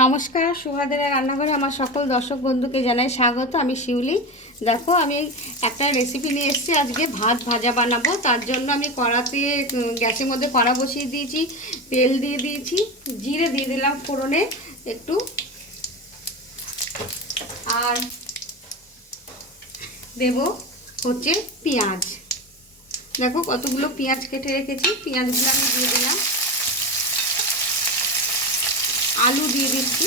নমস্কার, সুহাদের রান্নাঘরে আমার সকল দর্শক বন্ধুকে জানাই স্বাগত। আমি শিউলি। দেখো, আমি একটা রেসিপি নিয়ে এসেছি। আজকে ভাত ভাজা বানাবো। তার জন্য আমি কড়াতে গ্যাসের মধ্যে কড়া বসিয়ে দিয়েছি, তেল দিয়ে দিয়েছি, জিরে দিয়ে দিলাম ফোড়নে একটু, আর দেব হচ্ছে পেঁয়াজ। দেখো কতগুলো পেঁয়াজ কেটে রেখেছি, পেঁয়াজগুলো আমি দিয়ে দিলাম। আলু দিয়ে দিচ্ছি,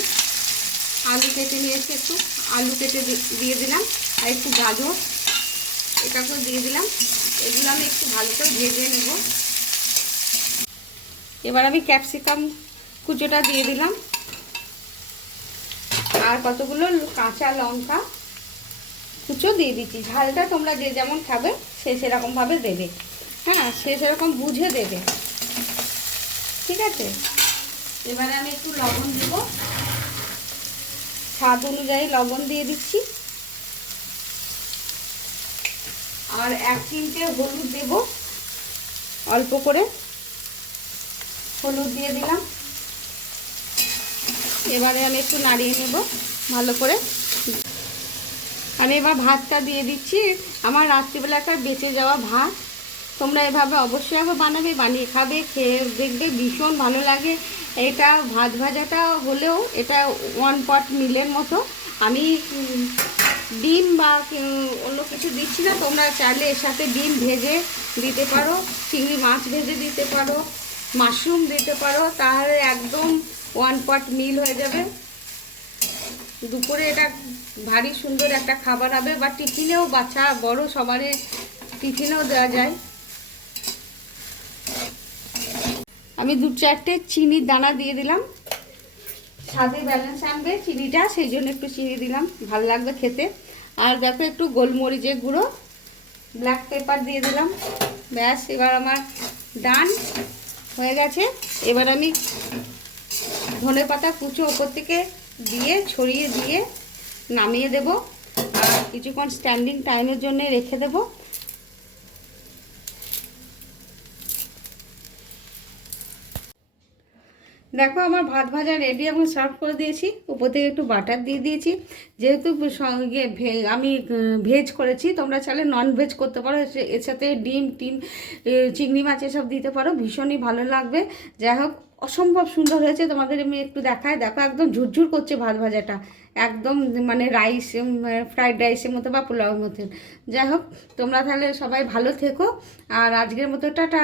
আলু কেটে নিয়েছি, একটু আলু কেটে দিয়ে দিলাম, আর একটু গাজর এটাকেও দিয়ে দিলাম। এগুলো আমি একটু ভালো করে ভেজে নেব। এবার আমি ক্যাপসিকাম কুচোটা দিয়ে দিলাম, আর কতগুলো কাঁচা লঙ্কা কুচো দিয়ে দিচ্ছি। ঝালটা তোমরা যে যেমন খাবে সে সেরকমভাবে দেবে, হ্যাঁ, সে সেরকম বুঝে দেবে, ঠিক আছে। এবারে আমি একটু লবণ দেব, স্বাদ অনুযায়ী লবণ দিয়ে দিচ্ছি, আর 1 চিমটে হলুদ দেব, অল্প করে হলুদ দিয়ে দিলাম। এবারে আমি একটু নাড়িয়ে নেব ভালো করে। আমি এবার ভাতটা দিয়ে দিচ্ছি, আমার রাত্রিবেলাকার বেঁচে যাওয়া ভাত। তোমরা এভাবে অবশ্যই একবার বানাবে, বানিয়ে খাবে, খেয়ে দেখবে ভীষণ ভালো লাগে। এটা ভাত ভাজাটা হলেও এটা 1 পট মিলের মতো। আমি ডিম বা অন্য কিছু দিচ্ছি না। তোমরা চাইলে এর সাথে ডিম ভেজে দিতে পারো, চিংড়ি মাছ ভেজে দিতে পারো, মাশরুম দিতে পারো, তাহলে একদম 1 পট মিল হয়ে যাবে। দুপুরে এটা ভারী সুন্দর একটা খাবার হবে, বা টিফিনেও, বাচ্চা বড় সবারই টিফিনেও দেওয়া যায়। আমি 2-4টে চিনির দানা দিয়ে দিলাম, স্বাদে ব্যালেন্স আনবে চিনিটা, সেই জন্য একটু চিনি দিলাম, ভালো লাগবে খেতে। আর দেখো একটু গোলমরিচের গুঁড়ো, ব্ল্যাক পেপার দিয়ে দিলাম। ব্যাস, এবার আমার ডান হয়ে গেছে। এবার আমি ধনেপাতা কুচো ওপর থেকে দিয়ে ছড়িয়ে দিয়ে নামিয়ে দেব, আর কিছুক্ষণ স্ট্যান্ডিং টাইমের জন্য রেখে দেব। দেখো আমার ভাত ভাজা রেডি, এবং সার্ভ করে দিয়েছি। উপর থেকে একটু বাটার দিয়ে দিয়েছি, যেহেতু আমি ভেজ করেছি, তোমরা চাইলে নন ভেজ করতে পারো। এর সাথে ডিম চিংড়ি মাছ এসব দিতে পারো, ভীষণই ভালো লাগবে। যাই হোক, অসম্ভব সুন্দর হয়েছে। তোমাদের আমি একটু দেখাই, দেখো একদম ঝুরঝুর করছে ভাত ভাজাটা, একদম মানে রাইস, ফ্রাইড রাইসের মতো বা পোলাওর মতো। যাই হোক, তোমরা তাহলে সবাই ভালো থেকো, আর আজকের মতো টাটা।